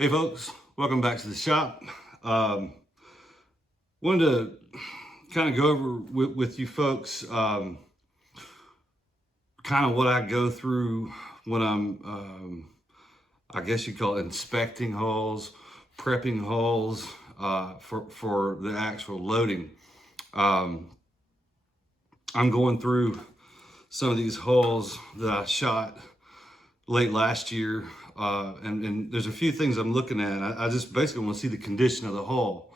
Hey folks, welcome back to the shop. Wanted to kind of go over with you folks kind of what I go through when I'm, I guess you call it inspecting holes, prepping holes for the actual loading. I'm going through some of these holes that I shot late last year. And there's a few things I'm looking at. I just basically want to see the condition of the hole.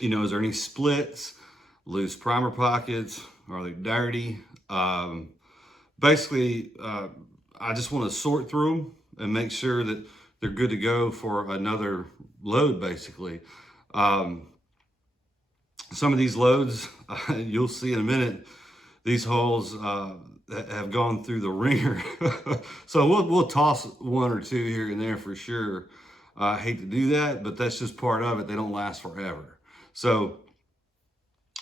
Is there any splits, loose primer pockets? Are they dirty? Basically, I just want to sort through them and make sure that they're good to go for another load, basically. Some of these loads, you'll see in a minute, these holes have gone through the ringer. So we'll toss one or two here and there for sure. I hate to do that, but that's just part of it. They don't last forever. So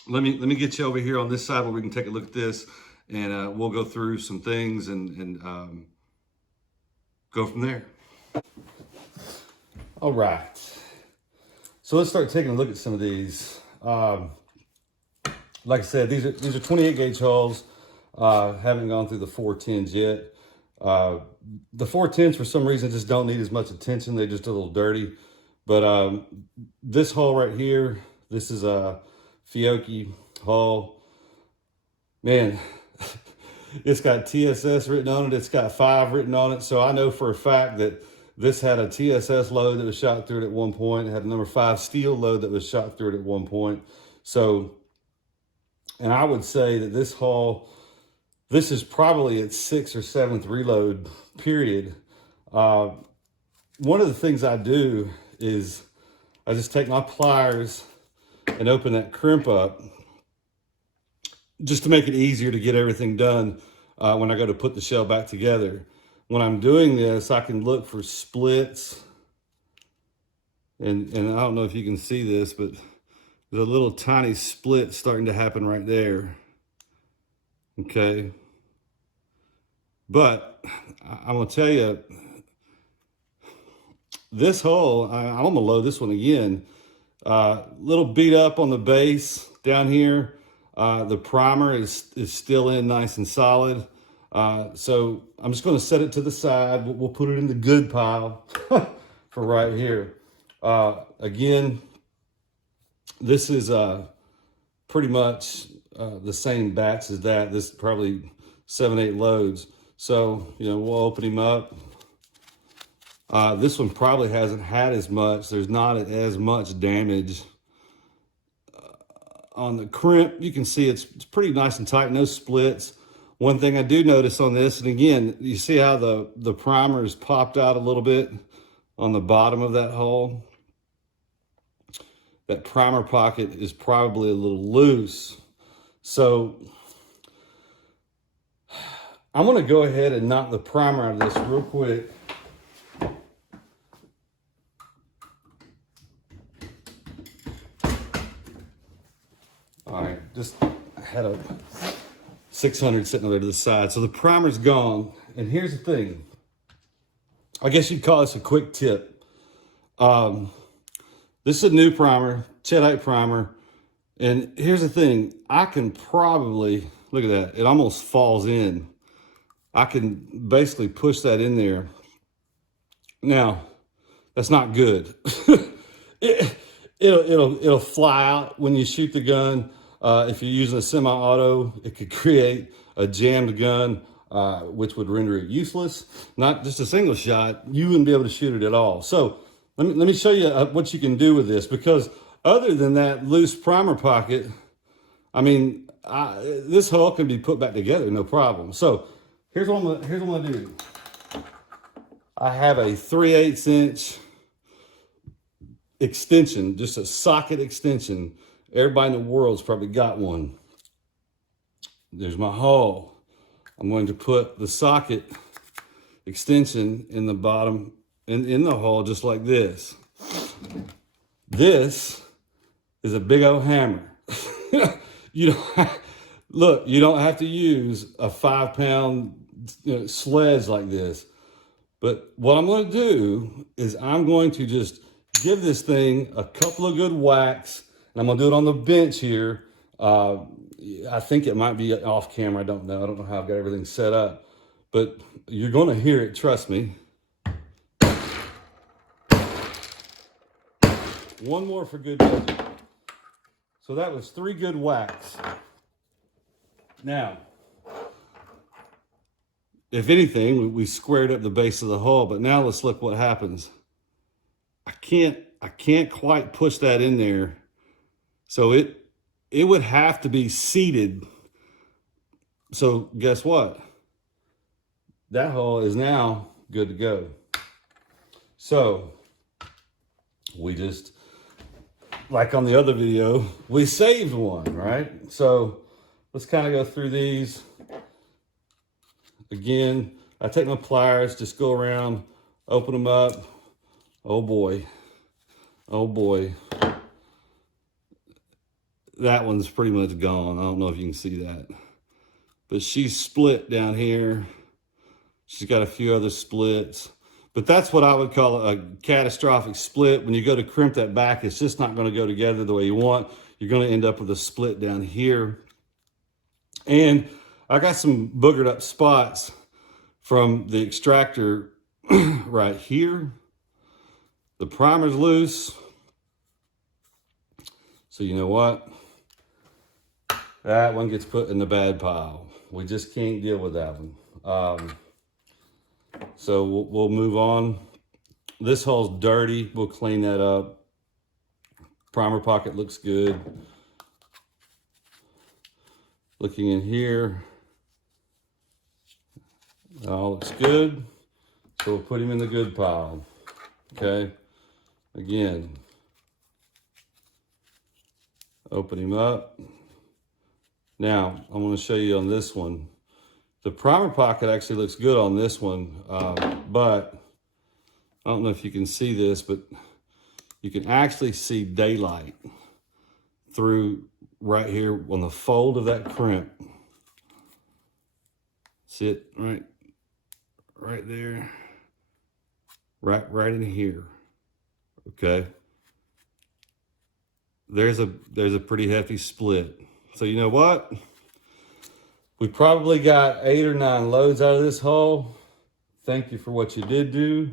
let me get you over here on this side where we can take a look at this, and we'll go through some things and go from there. All right. So let's start taking a look at some of these. Like I said, these are 28 gauge holes. Haven't gone through the 410s yet. The 410s for some reason just don't need as much attention. They're just a little dirty. But this hole right here, this is a Fiocchi hole. Man, it's got TSS written on it. It's got 5 written on it. So I know for a fact that this had a TSS load that was shot through it at one point. It had a number 5 steel load that was shot through it at one point. So, and I would say that this hole, this is probably its 6th or 7th reload period. One of the things I do is I just take my pliers and open that crimp up just to make it easier to get everything done when I go to put the shell back together. When I'm doing this, I can look for splits. And I don't know if you can see this, but there's a little tiny split starting to happen right there. Okay. But I'm going to tell you, this hole, I'm going to load this one again. Little beat up on the base down here. The primer is still in nice and solid. So I'm just going to set it to the side. We'll put it in the good pile for right here. Again, this is pretty much the same batch as that. This is probably 7-8 loads. So, we'll open him up. This one probably hasn't had as much. There's not as much damage on the crimp. You can see it's pretty nice and tight, no splits. One thing I do notice on this, and again, you see how the primer is popped out a little bit on the bottom of that hole? That primer pocket is probably a little loose. So I'm going to go ahead and knock the primer out of this real quick. All right, just had a 600 sitting over to the side. So the primer's gone. And here's the thing. I guess you'd call this a quick tip. This is a new primer, Cheddite primer. And here's the thing. I can probably, look at that. It almost falls in. I can basically push that in there. Now, that's not good. It'll fly out when you shoot the gun. If you're using a semi-auto, it could create a jammed gun, which would render it useless. Not just a single shot, you wouldn't be able to shoot it at all. So let me show you what you can do with this, because other than that loose primer pocket, I mean, this hull can be put back together, no problem. So here's what I'm gonna do. I have a 3/8 inch extension, just a socket extension. Everybody in the world's probably got one. There's my hole. I'm going to put the socket extension in the bottom, in the hole, just like this. This is a big old hammer. You don't have to use a 5-pound sledge like this. But what I'm going to do is I'm going to just give this thing a couple of good whacks, and I'm going to do it on the bench here. I think it might be off camera. I don't know. I don't know how I've got everything set up, but you're going to hear it. Trust me. One more for good measure. So that was 3 good whacks. Now, if anything, we squared up the base of the hull, but now let's look what happens. I can't quite push that in there. So it would have to be seated. So guess what? That hull is now good to go. So we just, like on the other video, we saved one, right? So let's kind of go through these. Again, I take my pliers, just go around, open them up. Oh boy. Oh boy. That one's pretty much gone. I don't know if you can see that. But she's split down here. She's got a few other splits. But that's what I would call a catastrophic split. When you go to crimp that back, it's just not going to go together the way you want. You're going to end up with a split down here. And I got some boogered up spots from the extractor right here. The primer's loose. So you know what? That one gets put in the bad pile. We just can't deal with that one. So we'll move on. This hull's dirty. We'll clean that up. Primer pocket looks good. Looking in here, all looks good. So we'll put him in the good pile. Okay. Again, open him up. Now, I'm going to show you on this one. The primer pocket actually looks good on this one, but I don't know if you can see this, but you can actually see daylight through right here on the fold of that crimp. See it right there, right in here. Okay. There's a pretty hefty split. So you know what? We probably got 8 or 9 loads out of this hull. Thank you for what you did do.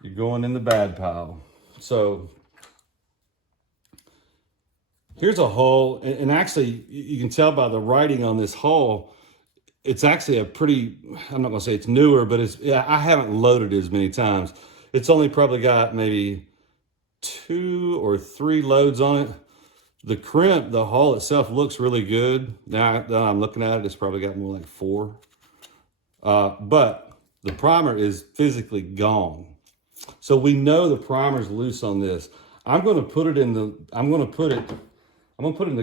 You're going in the bad pile. So here's a hull, and actually you can tell by the writing on this hull, it's actually a pretty, I'm not gonna say it's newer, but I haven't loaded it as many times. It's only probably got maybe 2 or 3 loads on it. The crimp, the hull itself looks really good. Now that I'm looking at it, it's probably got more like 4. But the primer is physically gone. So we know the primer's loose on this. I'm gonna put it in the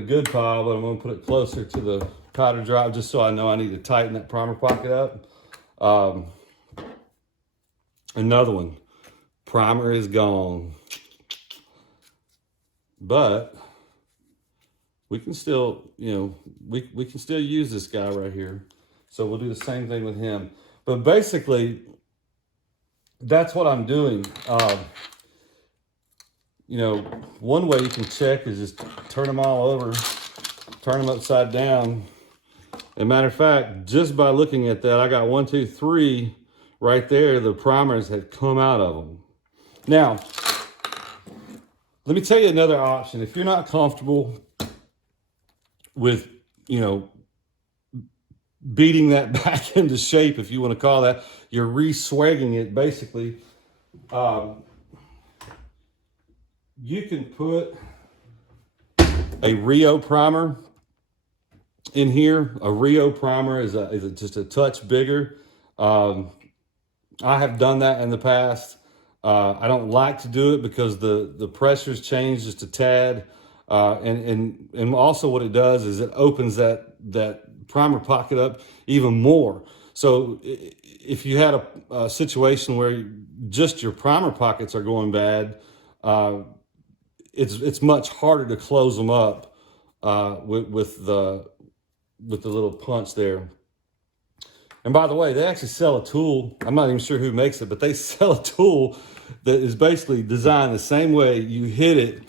good pile, but I'm gonna put it closer to the powder drive just so I know I need to tighten that primer pocket up. Another one, primer is gone. But we can still, we can still use this guy right here. So we'll do the same thing with him. But basically, that's what I'm doing. One way you can check is just turn them all over, turn them upside down. As a matter of fact, just by looking at that, I got 1, 2, 3 right there. The primers had come out of them. Now, let me tell you another option. If you're not comfortable with, beating that back into shape, if you want to call that, you're re-swagging it basically. You can put a Rio primer in here. A Rio primer is just a touch bigger. I have done that in the past. I don't like to do it because the pressure's changed just a tad. And also what it does is it opens that primer pocket up even more. So if you had a situation where just your primer pockets are going bad, it's much harder to close them up with the little punch there. And by the way, they actually sell a tool. I'm not even sure who makes it, but they sell a tool that is basically designed the same way. You hit it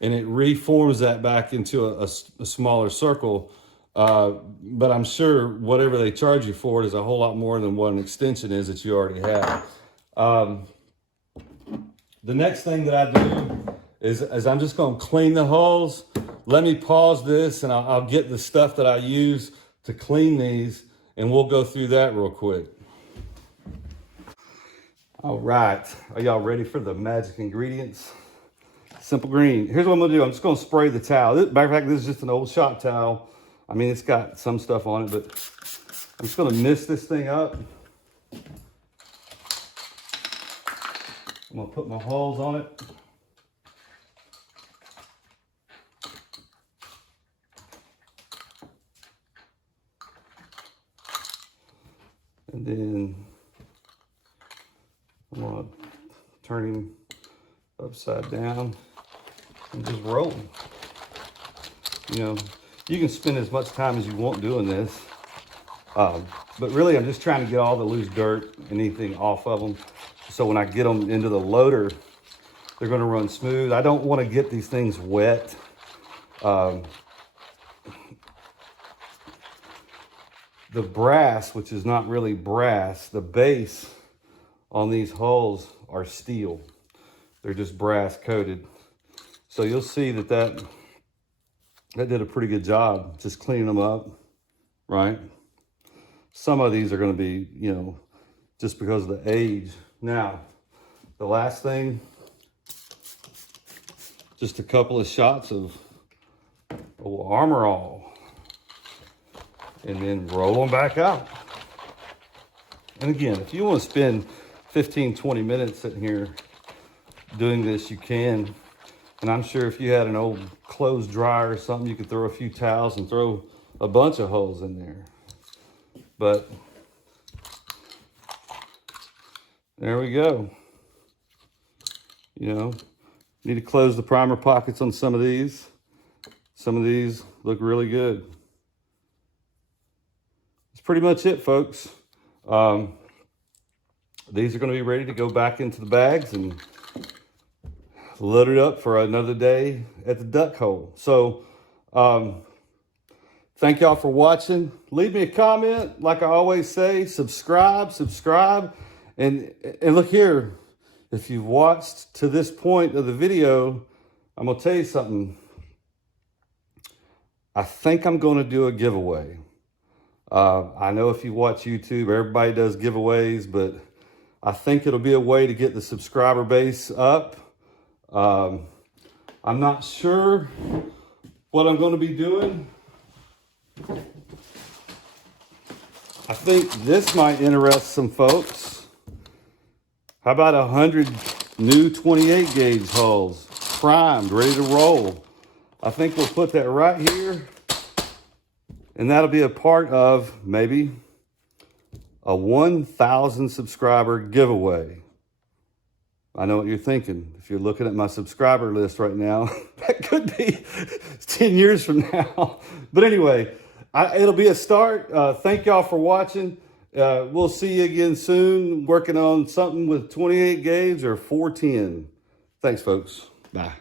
and it reforms that back into a smaller circle. But I'm sure whatever they charge you for it is a whole lot more than what an extension is that you already have. The next thing that I do is I'm just going to clean the holes. Let me pause this and I'll get the stuff that I use to clean these, and we'll go through that real quick. All right, are y'all ready for the magic ingredients? Simple Green. Here's what I'm gonna do. I'm just gonna spray the towel. Matter of fact, this is just an old shop towel. I mean, it's got some stuff on it, but I'm just gonna mist this thing up. I'm gonna put my holes on it. And then I'm gonna turn him upside down and just roll him. You know, you can spend as much time as you want doing this. But really, I'm just trying to get all the loose dirt and anything off of them. So when I get them into the loader, they're gonna run smooth. I don't wanna get these things wet. The brass, which is not really brass, the base on these holes are steel. They're just brass coated. So you'll see that did a pretty good job just cleaning them up, right? Some of these are gonna be, you know, just because of the age. Now, the last thing, just a couple of shots of Armor All. And then roll them back out. And again, if you want to spend 15, 20 minutes sitting here doing this, you can. And I'm sure if you had an old clothes dryer or something, you could throw a few towels and throw a bunch of holes in there. But there we go. You know, need to close the primer pockets on some of these. Some of these look really good. Pretty much it, folks. These are going to be ready to go back into the bags and load it up for another day at the duck hole. So thank y'all for watching. Leave me a comment. Like I always say, subscribe. And look here, if you've watched to this point of the video, I'm going to tell you something. I think I'm going to do a giveaway. I know if you watch YouTube, everybody does giveaways, but I think it'll be a way to get the subscriber base up. I'm not sure what I'm going to be doing. I think this might interest some folks. How about 100 new 28 gauge hulls, primed, ready to roll? I think we'll put that right here. And that'll be a part of maybe a 1,000 subscriber giveaway. I know what you're thinking. If you're looking at my subscriber list right now, that could be 10 years from now. But anyway, it'll be a start. Thank y'all for watching. We'll see you again soon, working on something with 28 gauge or 410. Thanks, folks. Bye.